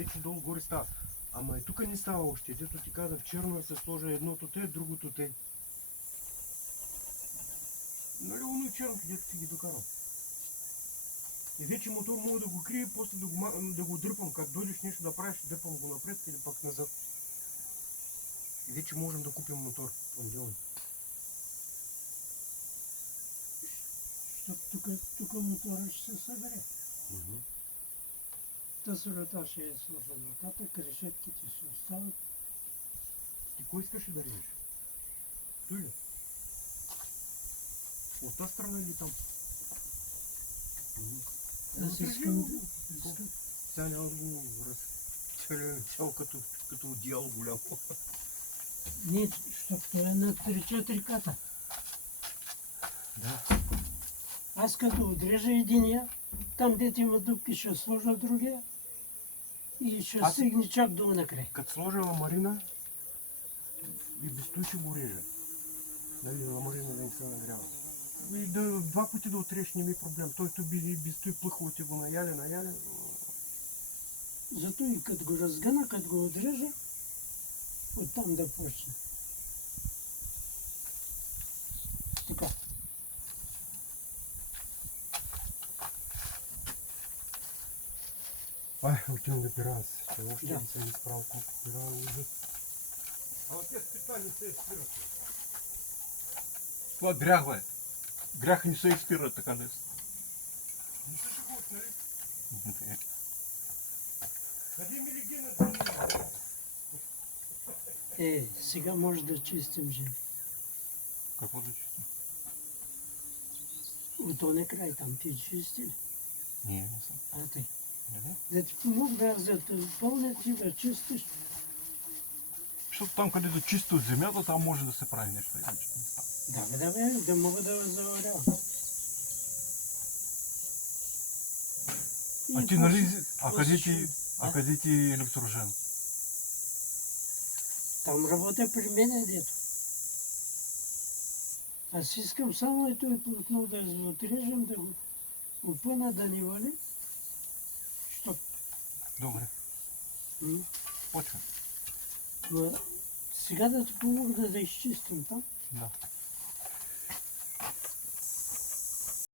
вече долу-горе става. Ама и тук не става още. Дето ти казах, черно се сложа едното те, другото те. Нали, оно и черното, дето си ги докарал. И вече мотор мога да го крия, после да го дърпам. Как дойдеш нещо да правиш, дърпам го напред или пак назад. И вече можем да купим мотор понеделник. Тук мотора ще се събере. Та сурата ще е сложена нататък, решетките ще остават. Ти кой искаш да режеш? Той ли? От тази страна или там? Аз искам да... Сега няма да го цял като одеяло голямо. Не, защото това е на 3-4 ката. Да. Аз като отрежа единия, там дето има дупки ще сложа другия и ще стигне чак до накрай. Като сложа ламарина и без той ще го режа. Нали, ламарина да не се нагрява. И два пъти да отрежеш не ми е проблем. Той без той плъховете го наяля. Зато и като го разгъна, като го отрежа, оттам да почне. Така. Отивам да пира аз. Още не съм изправил колко пира лъжат. Ама те спита не се изпират. Това грях, бе. Грях не се изпира така лесно. Не се шегуват, нали? Не. Къде ми леги на дъното? Сега може да чистим жени. Какво да чистим? От оне край там ти чисти ли? Не съм. Тъй. Не. Да ти помогна за да пълня ти да чистиш. Защото там, където чисто от земята, там може да се прави нещо. Иначе не става. Да мога да заварявам. А ти нали... къде ти електрожен? Там работя при мен, дето. Аз искам само ето и плотно да отрежем, да го опъна, да ни вали. Що? Добре. Почвай. Сега да ти помогна да изчистим там. Да.